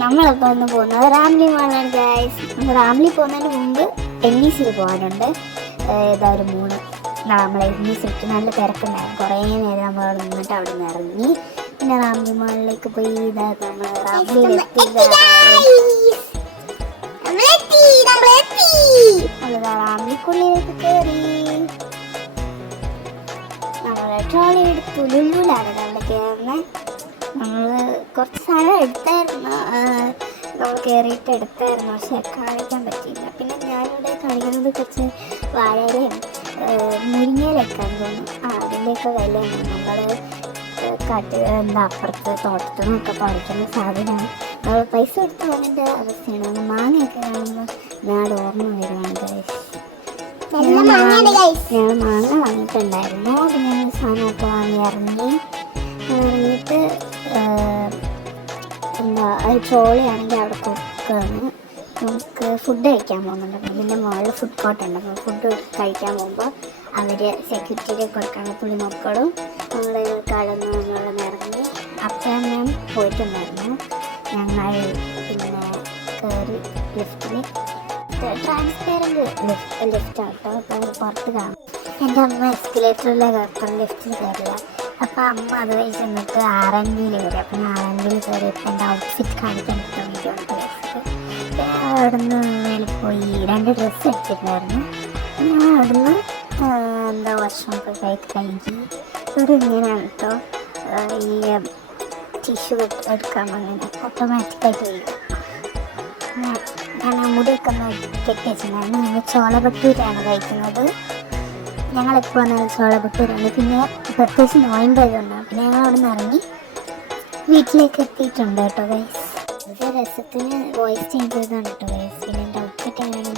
നമ്മളിപ്പോ ഒന്ന് പോകുന്നത് റാംലി മാളാണ് ഗൈസ്. റാംലി പോകുന്നതിന് മുമ്പ് ടെന്നീസിൽ പോകാനുണ്ട്. ഏതാ ഒരു 3 നമ്മളെ ടെന്നീസിൽ നല്ല തിരക്കുണ്ടായിരുന്നു. കുറേ നേരം നമ്മൾ അവിടെ നിന്നിട്ട് അവിടെ നിന്ന് ഇറങ്ങി. പിന്നെ റാംലി മാളിലേക്ക് പോയി. ഇതാ നമ്മൾ റാംലിക്കുള്ളിലേക്ക് കയറി. നമ്മള് ട്രോളി എടുത്തു. ലുലുലാണ് അവിടെ കയറുന്നത്. നമ്മൾ കുറച്ച് സാധനം എടുത്തായിരുന്നു. നമ്മൾ കയറിയിട്ട് എടുത്തായിരുന്നു, പക്ഷെ കാണിക്കാൻ പറ്റിയില്ല. പിന്നെ ഞാനിവിടെ കാണിക്കുന്നത് കുറച്ച് വാഴയിലയും മുരിങ്ങയിലൊക്കെ തോന്നുന്നു. അതിൻ്റെയൊക്കെ വിലയാണ്. നമ്മൾ അപ്പുറത്ത് തോട്ടത്തിൽ നിന്നൊക്കെ പറിക്കുന്ന സാധനമാണ്. നമ്മൾ പൈസ കൊടുത്ത് വന്നതിൻ്റെ അവസ്ഥയാണ്. നമ്മൾ മാങ്ങയൊക്കെ കാണുമ്പോൾ നാട് ഓർമ്മ വരുവാണ്. ഞങ്ങൾ മാങ്ങ വാങ്ങിയിട്ടുണ്ടായിരുന്നു. പിന്നെ ഞങ്ങൾ സാധനമൊക്കെ വാങ്ങി ഇറങ്ങിയിട്ട് ട്രോളിയാണെങ്കിൽ അവിടെ കുക്കാണ്. നമുക്ക് ഫുഡ് കഴിക്കാൻ പോകുന്നുണ്ട്. ഇതിൻ്റെ മുകളിൽ ഫുഡ് കോർട്ട് ഉണ്ട്. അപ്പോൾ ഫുഡ് കഴിക്കാൻ പോകുമ്പോൾ അവർ സെക്യൂരിറ്റിയിലേക്ക് കൊടുക്കാണ് പുളിമക്കളും നമ്മൾ കടന്ന് നമ്മളിൽ ഇറങ്ങി. അപ്പം ഞാൻ പോയിട്ടുണ്ടായിരുന്നു. ഞങ്ങൾ പിന്നെ കയറി ലിഫ്റ്റിൽ. ട്രാൻസ്പെയറൻറ്റ് ലിഫ്റ്റാണ് കേട്ടോ. അപ്പോൾ പുറത്ത് കാണും. എൻ്റെ അമ്മ എസ്കലേറ്ററിലെ കയറും, ലിഫ്റ്റിൽ കയറില്ല. അപ്പോൾ അമ്മ അത് വഴി ചെന്നിട്ട് R&Bയിൽ കയറി. അപ്പം ഞാൻ R&Bയിൽ കയറിയപ്പോൾ എൻ്റെ ഔട്ട്ഫിറ്റ് കാണിക്കാൻ വേണ്ടിയാണ് പ്ലേസ്. അവിടെ നിന്ന് മേലെ പോയി 2 ഡ്രസ്സ് എടുത്തിട്ടുണ്ടായിരുന്നു. ഞാൻ അവിടെ നിന്ന് വർഷം കഴിഞ്ഞ് ഇവിടെ ഇങ്ങനെയാണ് കേട്ടോ. ഈ ടിഷ്യൂ എടുക്കാൻ അങ്ങനെ ഓട്ടോമാറ്റിക്കായിട്ട് വരും. ഞാൻ മുടിയൊക്കെ ഒന്ന് കെട്ടി വെച്ചിട്ടുണ്ടായിരുന്നു. ഞങ്ങൾ ചോളഭട്ടൂരാണ് കഴിക്കുന്നത്. ഞങ്ങളെപ്പോൾ വന്നാലും ചോളഭട്ടൂരാണ്. പിന്നെ പ്രത്യേകിച്ച് നോയമ്പായതുകൊണ്ടാണ്. പിന്നെ ഞങ്ങൾ അവിടെ നിന്ന് ഇറങ്ങി വീട്ടിലേക്ക് എത്തിയിട്ടുണ്ട് കേട്ടോ ഗൈസ്. ഇത് രസത്തിന് വോയിസ് ചേഞ്ച് ചെയ്തതാണ് കേട്ടോ ഗൈസ്. പിന്നെ എൻ്റെ ഔട്ട്ഫിറ്റ് എങ്ങനെയാണ്